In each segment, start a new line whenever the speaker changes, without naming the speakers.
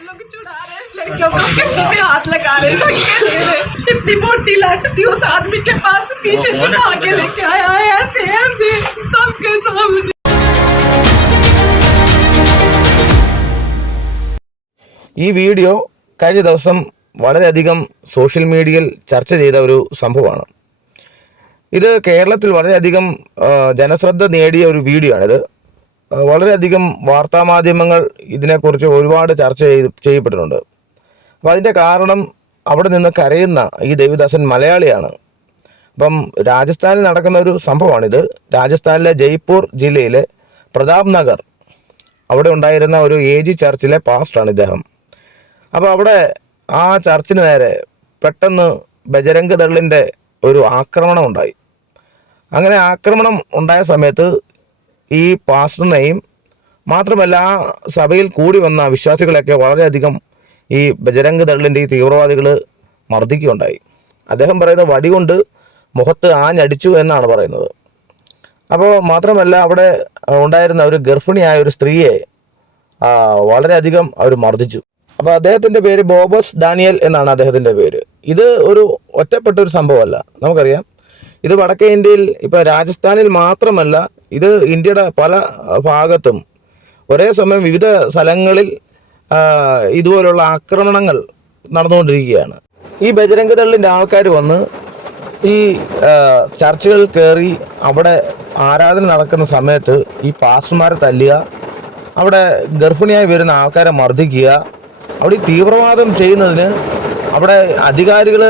लोग चुड़ा रहे हैं लड़कियों को किसी पे हाथ लगा रहे हैं धक्के दे रहे हैं। इतनी मोटी लट थी उस आदमी के पास पीछे छुपा के लेके आया है ऐसे ऐसे सबके सामने
ഈ വീഡിയോ കഴിഞ്ഞ ദിവസം വളരെയധികം സോഷ്യൽ മീഡിയയിൽ ചർച്ച ചെയ്ത ഒരു സംഭവമാണ് ഇത് കേരളത്തിൽ വളരെയധികം ആ, ജനശ്രദ്ധ നേടിയ ഒരു വീഡിയോ ആണിത് ആ, വളരെയധികം വാർത്താമാധ്യമങ്ങൾ ഇതിനെക്കുറിച്ച് ഒരുപാട് ചർച്ച ചെയ്ത് ചെയ്യപ്പെട്ടിട്ടുണ്ട്. അപ്പോൾ അതിന്റെ കാരണം അവിടെ നിന്ന് കരയുന്ന ഈ ദേവിദാസൻ മലയാളിയാണ്. അപ്പം രാജസ്ഥാനിൽ നടക്കുന്ന ഒരു സംഭവമാണിത്. രാജസ്ഥാനിലെ ജയ്പൂർ ജില്ലയിലെ പ്രതാപ് നഗർ അവിടെ ഉണ്ടായിരുന്ന ഒരു എ ജി ചർച്ചിലെ പാസ്റ്റാണ് ഇദ്ദേഹം. അപ്പോൾ അവിടെ ആ ചർച്ചിന് നേരെ പെട്ടെന്ന് ബജരംഗ് ദളിന്റെ ഒരു ആക്രമണം ഉണ്ടായി. അങ്ങനെ ആക്രമണം ഉണ്ടായ സമയത്ത് ഈ പാസ്റ്ററിനെയും മാത്രമല്ല സഭയിൽ കൂടി വന്ന വിശ്വാസികളെയൊക്കെ വളരെയധികം ഈ ബജരംഗ് ദളിന്റെ ഈ തീവ്രവാദികൾ മർദ്ദിക്കുകയുണ്ടായി. അദ്ദേഹം പറയുന്നത് വടികൊണ്ട് മുഖത്ത് ആഞ്ഞടിച്ചു എന്നാണ് പറയുന്നത്. അപ്പോൾ മാത്രമല്ല അവിടെ ഉണ്ടായിരുന്ന ഒരു ഗർഭിണിയായ ഒരു സ്ത്രീയെ വളരെയധികം അവർ മർദ്ദിച്ചു. അപ്പോൾ അദ്ദേഹത്തിന്റെ പേര് ബോബസ് ഡാനിയൽ എന്നാണ് അദ്ദേഹത്തിന്റെ പേര്. ഇത് ഒരു ഒറ്റപ്പെട്ട ഒരു സംഭവമല്ല. നമുക്കറിയാം. ഇത് വടക്കേ ഇന്ത്യയിൽ ഇപ്പോൾ രാജസ്ഥാനിൽ മാത്രമല്ല ഇത് ഇന്ത്യയുടെ പല ഭാഗത്തും ഒരേ സമയം വിവിധ സ്ഥലങ്ങളിൽ ഇതുപോലുള്ള ആക്രമണങ്ങൾ നടന്നുകൊണ്ടിരിക്കുകയാണ്. ഈ ബജരംഗ ദളിന്റെ ആൾക്കാർ വന്ന് ഈ ചർച്ചുകളിൽ കയറി അവിടെ ആരാധന നടക്കുന്ന സമയത്ത് ഈ പാസ്റ്റർമാരെ തല്ലുക അവിടെ ഗർഭിണിയായി വരുന്ന ആൾക്കാരെ മർദ്ദിക്കുക അവിടെ തീവ്രവാദം ചെയ്യുന്നതിന് അവിടെ അധികാരികൾ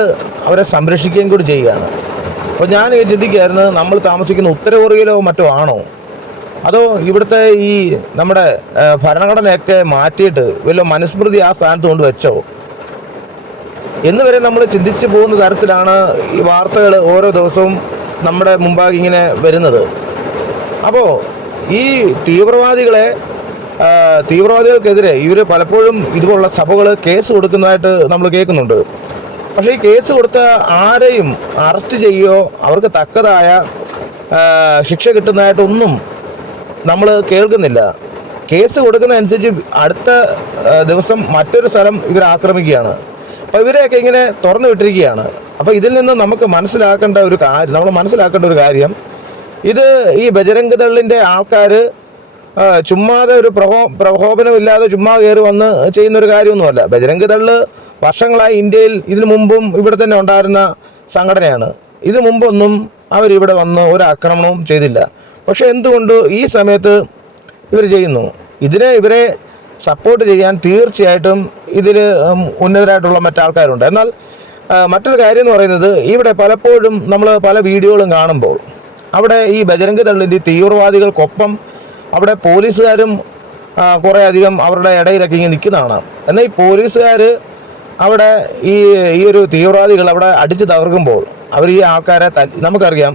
അവരെ സംരക്ഷിക്കുകയും കൂടി ചെയ്യുകയാണ്. അപ്പോൾ ഞാൻ ചിന്തിക്കുകയായിരുന്നു നമ്മൾ താമസിക്കുന്ന ഉത്തര കൊറിയയിലോ മറ്റോ ആണോ? അതോ ഇവിടുത്തെ ഈ നമ്മുടെ ഭരണഘടനയൊക്കെ മാറ്റിയിട്ട് വല്ല മനുസ്മൃതി ആ സ്ഥാനത്ത് കൊണ്ട് വെച്ചോ? എന്ന് വരെ നമ്മൾ ചിന്തിച്ചു പോകുന്ന തരത്തിലാണ് ഈ വാർത്തകൾ ഓരോ ദിവസവും നമ്മുടെ മുമ്പാകെ ഇങ്ങനെ വരുന്നത്. അപ്പോൾ ഈ തീവ്രവാദികളെ തീവ്രവാദികൾക്കെതിരെ ഇവർ പലപ്പോഴും ഇതുപോലുള്ള സഭകൾ കേസ് കൊടുക്കുന്നതായിട്ട് നമ്മൾ കേൾക്കുന്നുണ്ട്. പക്ഷേ ഈ കേസ് കൊടുത്ത ആരെയും അറസ്റ്റ് ചെയ്യുകയോ അവർക്ക് തക്കതായ ശിക്ഷ കിട്ടുന്നതായിട്ടൊന്നും നമ്മൾ കേൾക്കുന്നില്ല. കേസ് കൊടുക്കുന്നതനുസരിച്ച് അടുത്ത ദിവസം മറ്റൊരു സ്ഥലം ഇവർ ആക്രമിക്കുകയാണ്. അപ്പോൾ ഇവരെയൊക്കെ ഇങ്ങനെ തുറന്നു വിട്ടിരിക്കുകയാണ്. അപ്പോൾ ഇതിൽ നിന്ന് നമുക്ക് മനസ്സിലാക്കേണ്ട ഒരു കാര്യം നമ്മൾ മനസ്സിലാക്കേണ്ട ഒരു കാര്യം ഇത് ഈ ബജരംഗ് ദളിന്റെ ആൾക്കാർ ചുമ്മാതെ ഒരു പ്രഹോ പ്രകോപനമില്ലാതെ ചുമ്മാ കയറി വന്ന് ചെയ്യുന്നൊരു കാര്യമൊന്നുമല്ല. ബജരംഗ് ദൾ വർഷങ്ങളായി ഇന്ത്യയിൽ ഇതിനു മുമ്പും ഇവിടെ തന്നെ ഉണ്ടായിരുന്ന സംഘടനയാണ്. ഇതിനു മുമ്പൊന്നും അവരിവിടെ വന്ന് ഒരു ആക്രമണവും ചെയ്തില്ല. പക്ഷെ എന്തുകൊണ്ട് ഈ സമയത്ത് ഇവർ ചെയ്യുന്നു? ഇതിനെ ഇവരെ സപ്പോർട്ട് ചെയ്യാൻ തീർച്ചയായിട്ടും ഇതിൽ ഉന്നതരായിട്ടുള്ള മറ്റാൾക്കാരുണ്ട്. എന്നാൽ മറ്റൊരു കാര്യം എന്ന് പറയുന്നത് ഇവിടെ പലപ്പോഴും നമ്മൾ പല വീഡിയോകളും കാണുമ്പോൾ അവിടെ ഈ ബജരംഗ് ദളിന്റെ തീവ്രവാദികൾക്കൊപ്പം അവിടെ പോലീസുകാരും കുറേ അധികം അവരുടെ ഇടയിലൊക്കെ ഇങ്ങനെ നിൽക്കുന്നതാണ്. എന്നാൽ ഈ പോലീസുകാർ അവിടെ ഈ ഈ ഒരു തീവ്രവാദികൾ അവിടെ അടിച്ചു തകർക്കുമ്പോൾ അവർ ഈ ആൾക്കാരെ നമുക്കറിയാം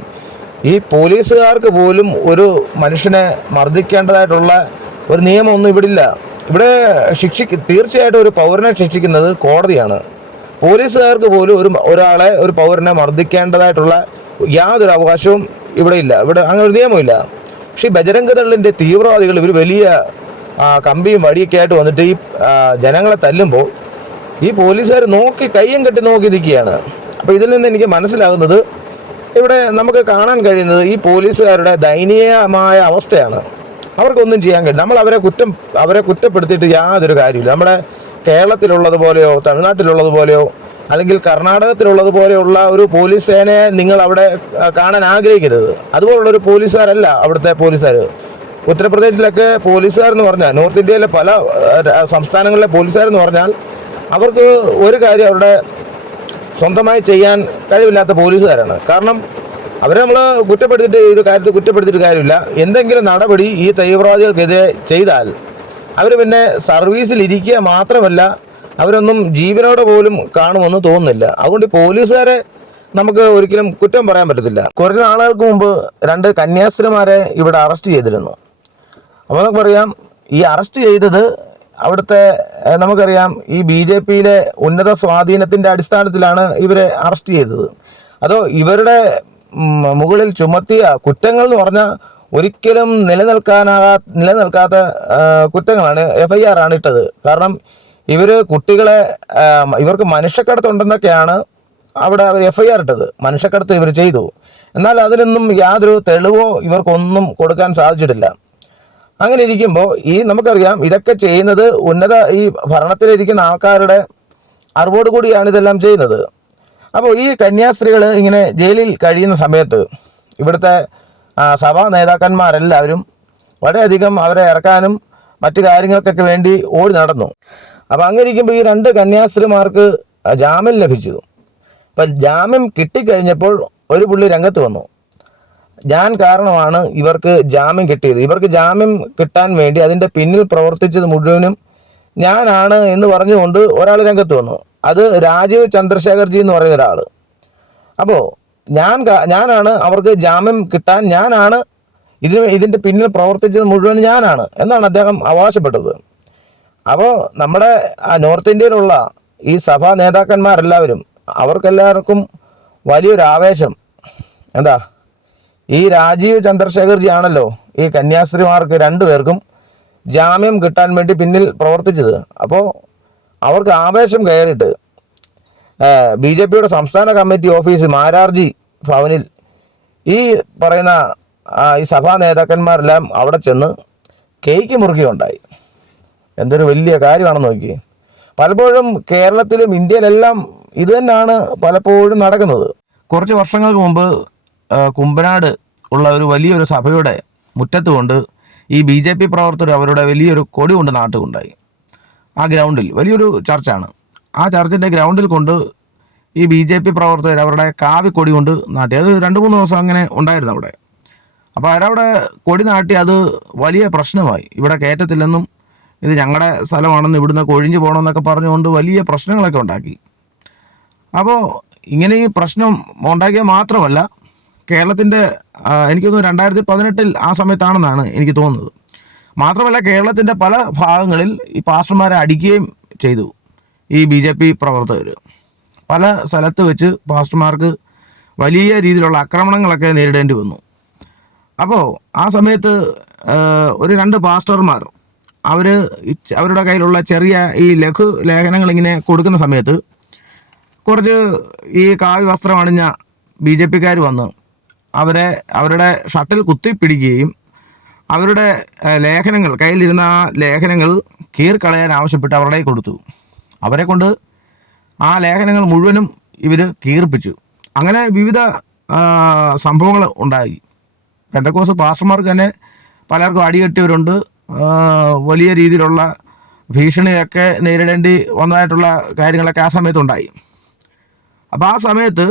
ഈ പോലീസുകാർക്ക് പോലും ഒരു മനുഷ്യനെ മർദ്ദിക്കേണ്ടതായിട്ടുള്ള ഒരു നിയമമൊന്നും ഇവിടെ ഇല്ല ഇവിടെ ശിക്ഷി തീർച്ചയായിട്ടും ഒരു പൗരനെ ശിക്ഷിക്കുന്നത് കോടതിയാണ്. പോലീസുകാർക്ക് പോലും ഒരു ഒരാളെ ഒരു പൗരനെ മർദ്ദിക്കേണ്ടതായിട്ടുള്ള യാതൊരു അവകാശവും ഇവിടെ ഇല്ല. ഇവിടെ അങ്ങനെ ഒരു നിയമമില്ല പക്ഷേ ഈ ബജരംഗ ദളിന്റെ തീവ്രവാദികൾ ഇവർ വലിയ കമ്പിയും വടിയൊക്കെ ആയിട്ട് വന്നിട്ട് ഈ ജനങ്ങളെ തല്ലുമ്പോൾ ഈ പോലീസുകാർ നോക്കി കയ്യും കെട്ടി നോക്കി നിൽക്കുകയാണ് അപ്പോൾ ഇതിൽ നിന്ന് എനിക്ക് മനസ്സിലാകുന്നത് ഇവിടെ നമുക്ക് കാണാൻ കഴിയുന്നത് ഈ പോലീസുകാരുടെ ദയനീയമായ അവസ്ഥയാണ്. അവർക്കൊന്നും ചെയ്യാൻ കഴിയും നമ്മൾ അവരെ കുറ്റം അവരെ കുറ്റപ്പെടുത്തിയിട്ട് യാതൊരു കാര്യമില്ല നമ്മുടെ കേരളത്തിലുള്ളതുപോലെയോ തമിഴ്നാട്ടിലുള്ളതുപോലെയോ അല്ലെങ്കിൽ കർണാടകത്തിലുള്ളതുപോലെയുള്ള ഒരു പോലീസ് സേനയെ നിങ്ങൾ അവിടെ കാണാൻ ആഗ്രഹിക്കരുത്. അതുപോലുള്ള ഒരു പോലീസുകാരല്ല അവിടുത്തെ പോലീസുകാർ ഉത്തർപ്രദേശിലൊക്കെ പോലീസുകാരെന്ന് പറഞ്ഞാൽ നോർത്ത് ഇന്ത്യയിലെ പല സംസ്ഥാനങ്ങളിലെ പോലീസുകാരെന്ന് പറഞ്ഞാൽ അവർക്ക് ഒരു കാര്യം അവരുടെ സ്വന്തമായി ചെയ്യാൻ കഴിവില്ലാത്ത പോലീസുകാരാണ്. കാരണം അവരെ നമ്മൾ കുറ്റപ്പെടുത്തിയിട്ട് ഇത് കാര്യത്തിൽ കുറ്റപ്പെടുത്തിയിട്ട് കാര്യമില്ല. എന്തെങ്കിലും നടപടി ഈ തീവ്രവാദികൾക്കെതിരെ ചെയ്താൽ അവർ പിന്നെ സർവീസിൽ ഇരിക്കുക മാത്രമല്ല അവരൊന്നും ജീവനോടെ പോലും കാണുമെന്ന് തോന്നുന്നില്ല. അതുകൊണ്ട് പോലീസുകാരെ നമുക്ക് ഒരിക്കലും കുറ്റം പറയാൻ പറ്റത്തില്ല. കുറച്ച് നാളുകൾക്ക് മുമ്പ് രണ്ട് കന്യാസ്ത്രീമാരെ ഇവിടെ അറസ്റ്റ് ചെയ്തിരുന്നു. അപ്പോൾ നമുക്ക് പറയാം ഈ അറസ്റ്റ് ചെയ്തത് അവിടുത്തെ നമുക്കറിയാം ഈ ബി ജെ പിയിലെ ഉന്നത സ്വാധീനത്തിന്റെ അടിസ്ഥാനത്തിലാണ് ഇവരെ അറസ്റ്റ് ചെയ്തത്. അതോ ഇവരുടെ മുകളിൽ ചുമത്തിയ കുറ്റങ്ങൾ എന്ന് പറഞ്ഞാൽ ഒരിക്കലും നിലനിൽക്കാനാകാ നിലനിൽക്കാത്ത കുറ്റങ്ങളാണ് എഫ് ഐ ആർ ആണ് ഇട്ടത്. കാരണം ഇവർ കുട്ടികളെ ഇവർക്ക് മനുഷ്യക്കടത്തുണ്ടെന്നൊക്കെയാണ് അവിടെ അവർ എഫ് ഐ ആർ ഇട്ടത്. മനുഷ്യക്കടത്ത് ഇവർ ചെയ്തു. എന്നാൽ അതിനൊന്നും യാതൊരു തെളിവോ ഇവർക്കൊന്നും കൊടുക്കാൻ സാധിച്ചിട്ടില്ല. അങ്ങനെ ഇരിക്കുമ്പോൾ ഈ നമുക്കറിയാം ഇതൊക്കെ ചെയ്യുന്നത് ഉന്നത ഈ ഭരണത്തിലിരിക്കുന്ന ആൾക്കാരുടെ അറിവോട് കൂടിയാണ് ഇതെല്ലാം ചെയ്യുന്നത്. അപ്പോൾ ഈ കന്യാസ്ത്രീകൾ ഇങ്ങനെ ജയിലിൽ കഴിയുന്ന സമയത്ത് ഇവിടുത്തെ സഭാ നേതാക്കന്മാരെല്ലാവരും വളരെയധികം അവരെ ഇറക്കാനും മറ്റു കാര്യങ്ങൾക്കൊക്കെ വേണ്ടി ഓടി നടന്നു. അപ്പോൾ അങ്ങനെ ഇരിക്കുമ്പോൾ ഈ രണ്ട് കന്യാസ്ത്രീമാർക്ക് ജാമ്യം ലഭിച്ചു. അപ്പം ജാമ്യം കിട്ടിക്കഴിഞ്ഞപ്പോൾ ഒരു പുള്ളി രംഗത്ത് വന്നു. ഞാൻ കാരണമാണ് ഇവർക്ക് ജാമ്യം കിട്ടിയത്. ഇവർക്ക് ജാമ്യം കിട്ടാൻ വേണ്ടി അതിന്റെ പിന്നിൽ പ്രവർത്തിച്ചത് മുഴുവനും ഞാനാണ് എന്ന് പറഞ്ഞുകൊണ്ട് ഒരാൾ രംഗത്ത് വന്നു. അത് രാജീവ് ചന്ദ്രശേഖർജി എന്ന് പറയുന്ന ഒരാൾ അപ്പോൾ ഞാൻ ഞാനാണ് അവർക്ക് ജാമ്യം കിട്ടാൻ ഞാനാണ് ഇതിന് ഇതിന്റെ പിന്നിൽ പ്രവർത്തിച്ചത് മുഴുവൻ ഞാനാണ് എന്നാണ് അദ്ദേഹം അവകാശപ്പെട്ടത്. അപ്പോൾ നമ്മുടെ നോർത്ത് ഇന്ത്യയിലുള്ള ഈ സഭാ നേതാക്കന്മാരെല്ലാവരും അവർക്കെല്ലാവർക്കും വലിയൊരു ആവേശം. എന്താ? ഈ രാജീവ് ചന്ദ്രശേഖർജി ആണല്ലോ ഈ കന്യാസ്ത്രീമാർക്ക് രണ്ടുപേർക്കും ജാമ്യം കിട്ടാൻ വേണ്ടി പിന്നിൽ പ്രവർത്തിച്ചത്. അപ്പോൾ അവർക്ക് ആവേശം കയറിയിട്ട് ബി ജെ പിയുടെ സംസ്ഥാന കമ്മിറ്റി ഓഫീസ് മാരാർജി ഭവനിൽ ഈ പറയുന്ന ഈ സഭാ നേതാക്കന്മാരെല്ലാം അവിടെ ചെന്ന് കേക്ക് മുറുകയുണ്ടായി. എന്തൊരു വലിയ കാര്യമാണെന്ന് നോക്കി പലപ്പോഴും കേരളത്തിലും ഇന്ത്യയിലെല്ലാം ഇത് തന്നെയാണ് പലപ്പോഴും നടക്കുന്നത്. കുറച്ച് വർഷങ്ങൾക്ക് മുമ്പ് കുമ്പനാട് ഉള്ള ഒരു വലിയൊരു സഭയുടെ മുറ്റത്ത് കൊണ്ട് ഈ ബി ജെ പി പ്രവർത്തകർ അവരുടെ വലിയൊരു കൊടി കൊണ്ട് നാട്ടുകൊണ്ടായി. ആ ഗ്രൗണ്ടിൽ വലിയൊരു ചർച്ചാണ്. ആ ചർച്ചിന്റെ ഗ്രൗണ്ടിൽ കൊണ്ട് ഈ ബി ജെ പി പ്രവർത്തകർ അവരുടെ കാവി കൊടി കൊണ്ട് നാട്ടി. അത് രണ്ട് മൂന്ന് ദിവസം അങ്ങനെ ഉണ്ടായിരുന്നു അവിടെ. അപ്പോൾ അവരവിടെ കൊടി നാട്ടി അത് വലിയ പ്രശ്നമായി. ഇവിടെ കയറ്റത്തില്ലെന്നും ഇത് ഞങ്ങളുടെ സ്ഥലമാണെന്ന് ഇവിടുന്ന് കൊഴിഞ്ഞു പോകണമെന്നൊക്കെ പറഞ്ഞുകൊണ്ട് വലിയ പ്രശ്നങ്ങളൊക്കെ ഉണ്ടാക്കി. അപ്പോൾ ഇങ്ങനെ ഈ പ്രശ്നം ഉണ്ടാക്കിയാൽ മാത്രമല്ല കേരളത്തിന്റെ എനിക്ക് തോന്നുന്നു രണ്ടായിരത്തി പതിനെട്ടിൽ ആ സമയത്താണെന്നാണ് എനിക്ക് തോന്നുന്നത്. മാത്രമല്ല കേരളത്തിന്റെ പല ഭാഗങ്ങളിൽ ഈ പാസ്റ്റർമാരെ അടിക്കുകയും ചെയ്തു ഈ ബി ജെ പി പ്രവർത്തകർ പല സ്ഥലത്ത് വെച്ച് പാസ്റ്റർമാർക്ക് വലിയ രീതിയിലുള്ള ആക്രമണങ്ങളൊക്കെ നേരിടേണ്ടി വന്നു. അപ്പോൾ ആ സമയത്ത് ഒരു രണ്ട് പാസ്റ്റർമാർ അവർ അവരുടെ കയ്യിലുള്ള ചെറിയ ഈ ലഘു ലേഖനങ്ങൾ ഇങ്ങനെ കൊടുക്കുന്ന സമയത്ത് കുറച്ച് ഈ കാവ്യ വസ്ത്രം അണിഞ്ഞ ബി ജെ പിക്കാർ വന്ന് അവരെ അവരുടെ ഷട്ടിൽ കുത്തിപ്പിടിക്കുകയും അവരുടെ ലേഖനങ്ങൾ കയ്യിലിരുന്ന ആ ലേഖനങ്ങൾ കീർക്കളയാൻ ആവശ്യപ്പെട്ട് അവരുടെ കൊടുത്തു. അവരെ കൊണ്ട് ആ ലേഖനങ്ങൾ മുഴുവനും ഇവർ കീർപ്പിച്ചു അങ്ങനെ വിവിധ സംഭവങ്ങൾ ഉണ്ടായി. പെന്തക്കോസ് പാസ്റ്റർമാർക്ക് തന്നെ പലർക്കും അടികെട്ടിയവരുണ്ട്. വലിയ രീതിയിലുള്ള ഭീഷണിയൊക്കെ നേരിടേണ്ടി വന്നതായിട്ടുള്ള കാര്യങ്ങളൊക്കെ ആ സമയത്തുണ്ടായി അപ്പോൾ ആ സമയത്ത്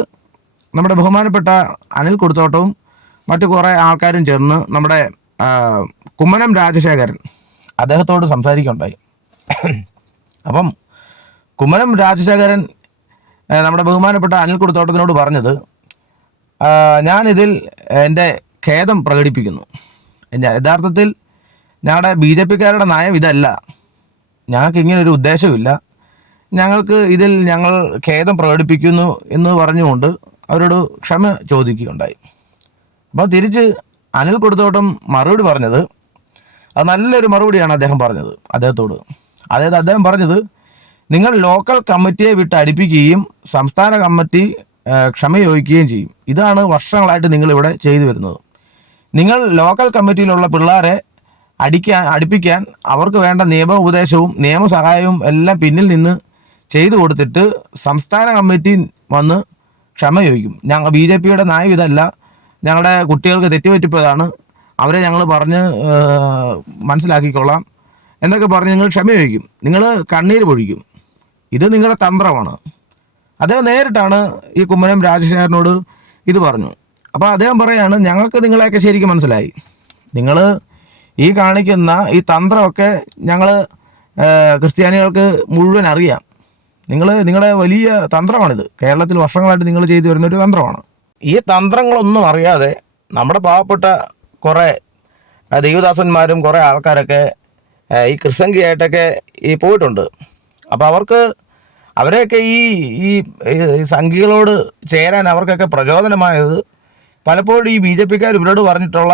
നമ്മുടെ ബഹുമാനപ്പെട്ട അനിൽ കൊടുത്തോട്ടവും മറ്റു കുറേ ആൾക്കാരും ചേർന്ന് നമ്മുടെ കുമ്മനം രാജശേഖരൻ അദ്ദേഹത്തോട് സംസാരിക്കുകയുണ്ടായി. അപ്പം കുമ്മനം രാജശേഖരൻ നമ്മുടെ ബഹുമാനപ്പെട്ട അനിൽ കൊടുത്തോട്ടത്തിനോട് പറഞ്ഞത് ഞാനിതിൽ എന്റെ ഖേദം പ്രകടിപ്പിക്കുന്നു. യഥാർത്ഥത്തിൽ ഞങ്ങളുടെ ബി ജെ പിക്കാരുടെ നയം ഇതല്ല. ഞങ്ങൾക്ക് ഇങ്ങനൊരു ഉദ്ദേശമില്ല ഞങ്ങൾക്ക് ഇതിൽ ഞങ്ങൾ ഖേദം പ്രകടിപ്പിക്കുന്നു എന്ന് പറഞ്ഞുകൊണ്ട് അവരോട് ക്ഷമ ചോദിക്കുകയുണ്ടായി. അപ്പോൾ തിരിച്ച് അനിൽ കൊടുത്തോട്ടം മറുപടി പറഞ്ഞത് അത് നല്ലൊരു മറുപടിയാണ് അദ്ദേഹം പറഞ്ഞത് അദ്ദേഹത്തോട്. അതായത് അദ്ദേഹം പറഞ്ഞത് നിങ്ങൾ ലോക്കൽ കമ്മിറ്റിയെ വിട്ട് അടിപ്പിക്കുകയും സംസ്ഥാന കമ്മിറ്റി ക്ഷമ ചോദിക്കുകയും ചെയ്യും. ഇതാണ് വർഷങ്ങളായിട്ട് നിങ്ങളിവിടെ ചെയ്തു വരുന്നത്. നിങ്ങൾ ലോക്കൽ കമ്മിറ്റിയിലുള്ള പിള്ളേരെ അടിക്കാൻ അടുപ്പിക്കാൻ അവർക്ക് വേണ്ട നിയമ ഉപദേശവും നിയമസഹായവും എല്ലാം പിന്നിൽ നിന്ന് ചെയ്തു കൊടുത്തിട്ട് സംസ്ഥാന കമ്മിറ്റി വന്ന് ക്ഷമ ചോദിക്കും. ഞങ്ങൾ ബി ജെ പിയുടെ നയം ഇതല്ല. ഞങ്ങളുടെ കുട്ടികൾക്ക് തെറ്റുപറ്റിപ്പോയതാണ്. അവരെ ഞങ്ങൾ പറഞ്ഞ് മനസ്സിലാക്കിക്കൊള്ളാം. എന്നൊക്കെ പറഞ്ഞ് നിങ്ങൾ ക്ഷമ ചോദിക്കും. നിങ്ങൾ കണ്ണീര് പൊഴിക്കും. ഇത് നിങ്ങളുടെ തന്ത്രമാണ്. അദ്ദേഹം നേരിട്ടാണ് ഈ കുമ്മനം രാജശേഖരനോട് ഇത് പറഞ്ഞു. അപ്പോൾ അദ്ദേഹം പറയാണ് ഞങ്ങൾക്ക് നിങ്ങളെയൊക്കെ ശരിക്കും മനസ്സിലായി. നിങ്ങൾ ഈ കാണിക്കുന്ന ഈ തന്ത്രമൊക്കെ ഞങ്ങൾ ക്രിസ്ത്യാനികൾക്ക് മുഴുവൻ അറിയാം. നിങ്ങൾ നിങ്ങളുടെ വലിയ തന്ത്രമാണിത്. കേരളത്തിൽ വർഷങ്ങളായിട്ട് നിങ്ങൾ ചെയ്തു വരുന്ന ഒരു തന്ത്രമാണ്. ഈ തന്ത്രങ്ങളൊന്നും അറിയാതെ നമ്മുടെ പാവപ്പെട്ട കുറേ ദൈവദാസന്മാരും കുറേ ആൾക്കാരൊക്കെ ഈ ക്രിസംഖിയായിട്ടൊക്കെ ഈ പോയിട്ടുണ്ട്. അപ്പോൾ അവർക്ക് അവരെയൊക്കെ ഈ ഈ സംഘികളോട് ചേരാൻ അവർക്കൊക്കെ പ്രചോദനമായത് പലപ്പോഴും ഈ ബി ജെ പിക്കാർ ഇവരോട് പറഞ്ഞിട്ടുള്ള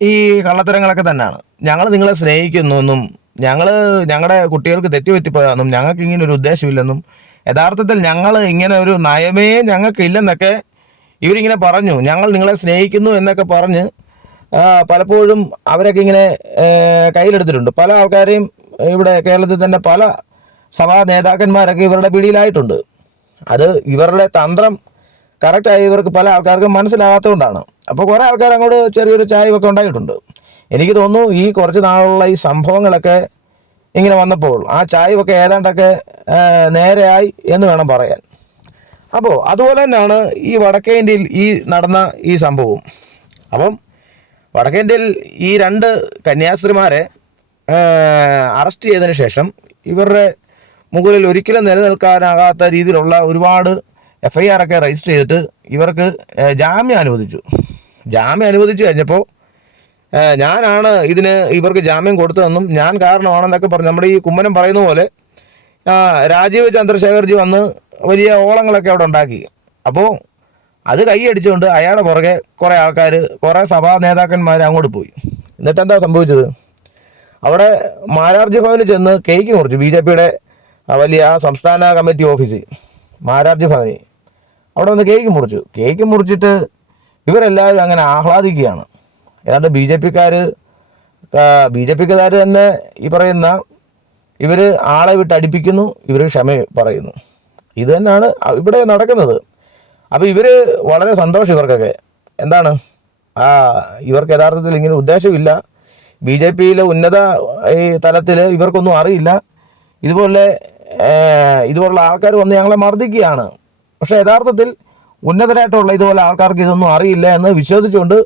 ഈ കള്ളത്തരങ്ങളൊക്കെ തന്നെയാണ്. ഞങ്ങൾ നിങ്ങളെ സ്നേഹിക്കുന്നു എന്നും ഞങ്ങൾ ഞങ്ങളുടെ കുട്ടികൾക്ക് തെറ്റുപറ്റിപ്പോയെന്നും ഞങ്ങൾക്ക് ഇങ്ങനെ ഒരു ഉദ്ദേശമില്ലെന്നും യഥാർത്ഥത്തിൽ ഞങ്ങൾ ഇങ്ങനെ ഒരു നയമേ ഞങ്ങൾക്ക് ഇല്ലെന്നൊക്കെ ഇവരിങ്ങനെ പറഞ്ഞു. ഞങ്ങൾ നിങ്ങളെ സ്നേഹിക്കുന്നു എന്നൊക്കെ പറഞ്ഞ് പലപ്പോഴും അവരൊക്കെ ഇങ്ങനെ കയ്യിലെടുത്തിട്ടുണ്ട്. പല ആൾക്കാരെയും ഇവിടെ കേരളത്തിൽ തന്നെ പല സഭാ നേതാക്കന്മാരൊക്കെ ഇവരുടെ പിടിയിലായിട്ടുണ്ട്. അത് ഇവരുടെ തന്ത്രം കറക്റ്റായി ഇവർക്ക് പല ആൾക്കാർക്കും മനസ്സിലാകാത്തതുകൊണ്ടാണ്. അപ്പോൾ കുറേ ആൾക്കാർ അങ്ങോട്ട് ചെറിയൊരു ചായവൊക്കെ ഉണ്ടായിട്ടുണ്ട്. എനിക്ക് തോന്നുന്നു ഈ കുറച്ച് നാളുള്ള ഈ സംഭവങ്ങളൊക്കെ ഇങ്ങനെ വന്നപ്പോൾ ആ ചായവൊക്കെ ഏതാണ്ടൊക്കെ നേരെയായി എന്ന് വേണം പറയാൻ. അപ്പോൾ അതുപോലെ തന്നെയാണ് ഈ വടക്കേ ഇന്ത്യയിൽ ഈ നടന്ന ഈ സംഭവം അപ്പം വടക്കേ ഇന്ത്യയിൽ ഈ രണ്ട് കന്യാസ്ത്രീമാരെ അറസ്റ്റ് ചെയ്തതിന് ശേഷം ഇവരുടെ മുകളിൽ ഒരിക്കലും നിലനിൽക്കാനാകാത്ത രീതിയിലുള്ള ഒരുപാട് എഫ് ഐ ആർ ഒക്കെ രജിസ്റ്റർ ചെയ്തിട്ട് ഇവർക്ക് ജാമ്യം അനുവദിച്ചു. ജാമ്യം അനുവദിച്ചു കഴിഞ്ഞപ്പോൾ ഞാനാണ് ഇതിന് ഇവർക്ക് ജാമ്യം കൊടുത്തതെന്നും ഞാൻ കാരണമാണെന്നൊക്കെ പറഞ്ഞു. നമ്മുടെ ഈ കുമ്മനം പറയുന്ന പോലെ രാജീവ് ചന്ദ്രശേഖർജി വന്ന് വലിയ ഓളങ്ങളൊക്കെ അവിടെ ഉണ്ടാക്കി. അപ്പോൾ അത് കൈയടിച്ചുകൊണ്ട് അയാളുടെ പുറകെ കുറേ ആൾക്കാർ കുറേ സഭാ നേതാക്കന്മാർ അങ്ങോട്ട് പോയി. എന്നിട്ട് എന്താ സംഭവിച്ചത്? അവിടെ മാരാർജി ഭവനിൽ ചെന്ന് കേക്ക് മുറിച്ചു. ബി ജെ പിയുടെ വലിയ സംസ്ഥാന കമ്മിറ്റി ഓഫീസ് മാരാർജി ഭവനിൽ. അവിടെ വന്ന് കേക്ക് മുറിച്ചു. കേക്ക് മുറിച്ചിട്ട് ഇവരെല്ലാവരും അങ്ങനെ ആഹ്ലാദിക്കുകയാണ്. ഏതാണ്ട് ബി ജെ പിക്കാർ ബി ജെ പിക്കാർ തന്നെ ഈ പറയുന്ന ഇവർ ആളെ വിട്ട് അടിപ്പിക്കുന്നു ഇവർ ക്ഷമ പറയുന്നു. ഇത് തന്നെയാണ് ഇവിടെ നടക്കുന്നത്. അപ്പോൾ ഇവർ വളരെ സന്തോഷം ഇവർക്കൊക്കെ. എന്താണ്? ആ ഇവർക്ക് യഥാർത്ഥത്തിൽ ഇങ്ങനെ ഉദ്ദേശമില്ല. ബി ജെ പിയിലെ ഉന്നത ഈ തലത്തിൽ ഇവർക്കൊന്നും അറിയില്ല. ഇതുപോലെ ഇതുപോലുള്ള ആൾക്കാർ വന്ന് ഞങ്ങളെ മർദ്ദിക്കുകയാണ്. പക്ഷേ യഥാർത്ഥത്തിൽ ഉന്നതരായിട്ടുള്ള ഇതുപോലെ ആൾക്കാർക്ക് ഇതൊന്നും അറിയില്ല എന്ന് വിശ്വസിച്ചുകൊണ്ട്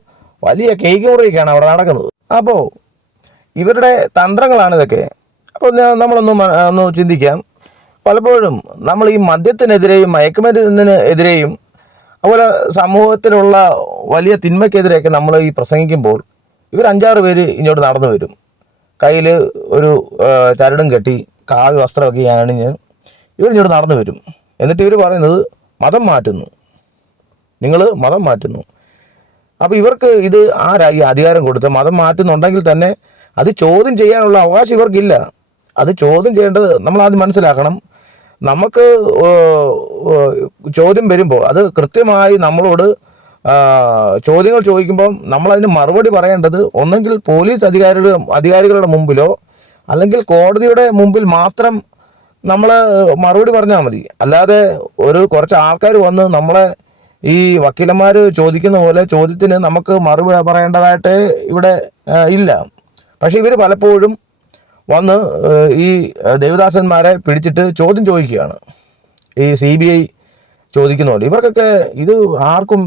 വലിയ കേക്ക് മുറിയൊക്കെയാണ് അവിടെ നടക്കുന്നത്. അപ്പോൾ ഇവരുടെ തന്ത്രങ്ങളാണ് ഇതൊക്കെ. അപ്പോൾ നമ്മളൊന്നും ഒന്ന് ചിന്തിക്കാം. പലപ്പോഴും നമ്മൾ ഈ മദ്യത്തിനെതിരെയും മയക്കുമരുന്നിന് എതിരെയും അതുപോലെ സമൂഹത്തിലുള്ള വലിയ തിന്മയ്ക്കെതിരെയൊക്കെ നമ്മൾ ഈ പ്രസംഗിക്കുമ്പോൾ ഇവർ അഞ്ചാറ് പേര് ഇങ്ങോട്ട് നടന്നു വരും. കയ്യിൽ ഒരു ചരടും കെട്ടി കാവ്യ വസ്ത്രമൊക്കെ അണിഞ്ഞ് ഇവർ ഇങ്ങോട്ട് നടന്നു വരും. എന്നിട്ട് ഇവർ പറയുന്നത് മതം മാറ്റുന്നു. നിങ്ങൾ മതം മാറ്റുന്നു. അപ്പോൾ ഇവർക്ക് ഇത് ആരാ ഈ അധികാരം കൊടുത്ത് മതം മാറ്റുന്നുണ്ടെങ്കിൽ തന്നെ അത് ചോദ്യം ചെയ്യാനുള്ള അവകാശം ഇവർക്കില്ല. അത് ചോദ്യം ചെയ്യേണ്ടത് നമ്മൾ ആദ്യം മനസ്സിലാക്കണം. നമുക്ക് ചോദ്യം വരുമ്പോൾ അത് കൃത്യമായി നമ്മളോട് ചോദ്യങ്ങൾ ചോദിക്കുമ്പോൾ നമ്മൾ നമ്മളതിന് മറുപടി പറയേണ്ടത് ഒന്നെങ്കിൽ പോലീസ് അധികാരികളുടെ അധികാരികളുടെ മുമ്പിലോ അല്ലെങ്കിൽ കോടതിയുടെ മുമ്പിൽ മാത്രം നമ്മൾ മറുപടി പറഞ്ഞാൽ മതി. അല്ലാതെ ഒരു കുറച്ച് ആൾക്കാർ വന്ന് നമ്മളെ ഈ വക്കീലന്മാർ ചോദിക്കുന്ന പോലെ ചോദ്യത്തിന് നമുക്ക് മറുപടി പറയേണ്ടതായിട്ട് ഇവിടെ ഇല്ല. പക്ഷേ ഇവർ പലപ്പോഴും വന്ന് ഈ ദേവദാസന്മാരെ പിടിച്ചിട്ട് ചോദ്യം ചോദിക്കുകയാണ്. ഈ സി ബി ഐ ചോദിക്കുന്ന പോലെ. ഇവർക്കൊക്കെ ഇത് ആർക്കും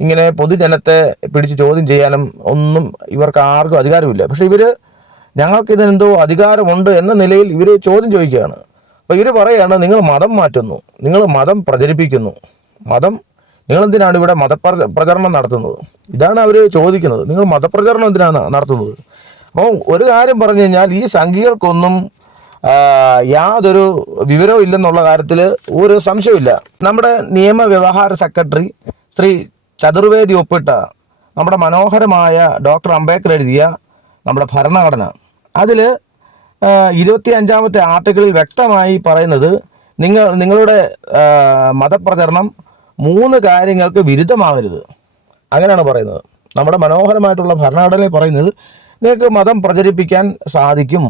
ഇങ്ങനെ പൊതുജനത്തെ പിടിച്ച് ചോദ്യം ചെയ്യാനും ഒന്നും ഇവർക്ക് ആർക്കും അധികാരമില്ല. പക്ഷേ ഇവർ ഞങ്ങൾക്ക് ഇതിനെന്തോ അധികാരമുണ്ട് എന്ന നിലയിൽ ഇവർ ചോദ്യം ചോദിക്കുകയാണ്. അപ്പോൾ ഇവർ പറയുകയാണ് നിങ്ങൾ മതം മാറ്റുന്നു. നിങ്ങൾ മതം പ്രചരിപ്പിക്കുന്നു. മതം നിങ്ങൾ എന്തിനാണ് ഇവിടെ മതപ്ര പ്രചരണം നടത്തുന്നത്? ഇതാണ് അവർ ചോദിക്കുന്നത്. നിങ്ങൾ മതപ്രചരണം എന്തിനാണ് നടത്തുന്നത്? അപ്പോൾ ഒരു കാര്യം പറഞ്ഞു കഴിഞ്ഞാൽ ഈ സംഘികൾക്കൊന്നും യാതൊരു വിവരവും ഇല്ലെന്നുള്ള കാര്യത്തിൽ ഒരു സംശയമില്ല നമ്മുടെ നിയമവ്യവഹാര സെക്രട്ടറി ശ്രീ ചതുർവേദി ഒപ്പിട്ട നമ്മുടെ മനോഹരമായ ഡോക്ടർ അംബേദ്കർ എഴുതിയ നമ്മുടെ ഭരണഘടന. അതിൽ ഇരുപത്തി അഞ്ചാമത്തെ ആർട്ടിക്കിളിൽ വ്യക്തമായി പറയുന്നത് നിങ്ങൾ നിങ്ങളുടെ മതപ്രചരണം മൂന്ന് കാര്യങ്ങൾക്ക് വിരുദ്ധമാകരുത് അങ്ങനെയാണ് പറയുന്നത്. നമ്മുടെ മനോഹരമായിട്ടുള്ള ഭരണഘടനയിൽ പറയുന്നത് നിങ്ങൾക്ക് മതം പ്രചരിപ്പിക്കാൻ സാധിക്കും.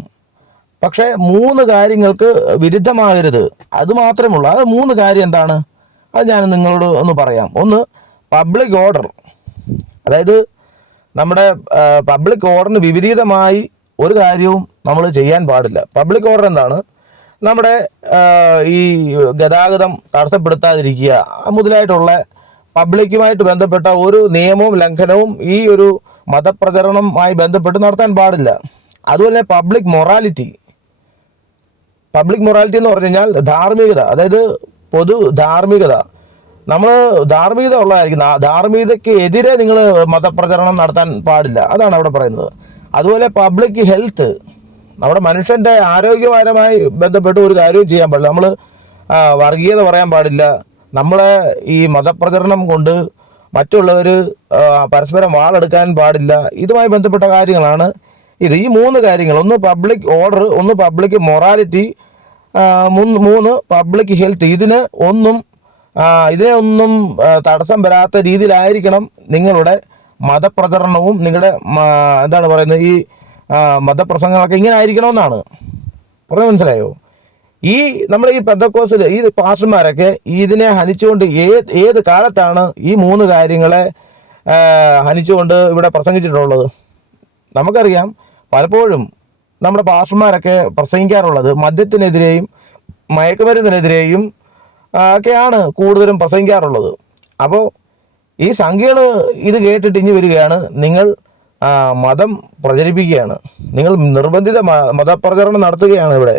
പക്ഷേ മൂന്ന് കാര്യങ്ങൾക്ക് വിരുദ്ധമാകരുത് അത് മാത്രമുള്ളൂ. അത് മൂന്ന് കാര്യം എന്താണ്? അത് ഞാൻ നിങ്ങളോട് ഒന്ന് പറയാം. ഒന്ന് പബ്ലിക് ഓർഡർ അതായത് നമ്മുടെ പബ്ലിക് ഓർഡറിന് വിപരീതമായി ഒരു കാര്യവും നമ്മൾ ചെയ്യാൻ പാടില്ല. പബ്ലിക് ഓർഡർ എന്താണ്? നമ്മുടെ ഈ ഗതാഗതം തടസ്സപ്പെടുത്താതിരിക്കുക മുതലായിട്ടുള്ള പബ്ലിക്കുമായിട്ട് ബന്ധപ്പെട്ട ഒരു നിയമവും ലംഘനവും ഈ ഒരു മതപ്രചരണവുമായി ബന്ധപ്പെട്ട് നടത്താൻ പാടില്ല. അതുപോലെ പബ്ലിക് മൊറാലിറ്റി പബ്ലിക് മൊറാലിറ്റി എന്ന് പറഞ്ഞു കഴിഞ്ഞാൽ ധാർമ്മികത അതായത് പൊതു ധാർമ്മികത. നമ്മൾ ധാർമ്മികത ഉള്ളതായിരിക്കും. ധാർമ്മികതയ്ക്ക് എതിരെ നിങ്ങൾ മതപ്രചരണം നടത്താൻ പാടില്ല. അതാണ് അവിടെ പറയുന്നത്. അതുപോലെ പബ്ലിക് ഹെൽത്ത് നമ്മുടെ മനുഷ്യന്റെ ആരോഗ്യപരമായി ബന്ധപ്പെട്ട് ഒരു കാര്യവും ചെയ്യാൻ പാടില്ല. നമ്മൾ വർഗീയത പറയാൻ പാടില്ല. നമ്മളെ ഈ മതപ്രചരണം കൊണ്ട് മറ്റുള്ളവർ പരസ്പരം വാളെടുക്കാൻ പാടില്ല. ഇതുമായി ബന്ധപ്പെട്ട കാര്യങ്ങളാണ് ഇത്. ഈ മൂന്ന് കാര്യങ്ങൾ ഒന്ന് പബ്ലിക് ഓർഡർ ഒന്ന് പബ്ലിക് മൊറാലിറ്റി മൂന്ന് മൂന്ന് പബ്ലിക് ഹെൽത്ത്. ഇതിന് ഒന്നും ഇതിനെ ഒന്നും തടസ്സം വരാത്ത രീതിയിലായിരിക്കണം നിങ്ങളുടെ മതപ്രചരണവും നിങ്ങളുടെ എന്താണ് പറയുന്നത് ഈ മതപ്രസംഗങ്ങളൊക്കെ ഇങ്ങനെ ആയിരിക്കണമെന്നാണ്. പറഞ്ഞു മനസ്സിലായോ? ഈ നമ്മൾ ഈ പെന്തക്കോസിൽ ഈ പാസ്റ്റർമാരൊക്കെ ഇതിനെ ഹനിച്ചുകൊണ്ട് ഏത് ഏത് കാലത്താണ് ഈ മൂന്ന് കാര്യങ്ങളെ ഹനിച്ചുകൊണ്ട് ഇവിടെ പ്രസംഗിച്ചിട്ടുള്ളത്? നമുക്കറിയാം പലപ്പോഴും നമ്മുടെ പാസ്റ്റർമാരൊക്കെ പ്രസംഗിക്കാറുള്ളത് മദ്യത്തിനെതിരെയും മയക്കുമരുന്നിനെതിരെയും ഒക്കെയാണ് കൂടുതലും പ്രസംഗിക്കാറുള്ളത്. അപ്പോൾ ഈ സംഖ്യകൾ ഇത് കേട്ടിട്ട് ഇനി വരികയാണ്. നിങ്ങൾ മതം പ്രചരിപ്പിക്കുകയാണ്. നിങ്ങൾ നിർബന്ധിത മതപ്രചരണം നടത്തുകയാണ് ഇവിടെ.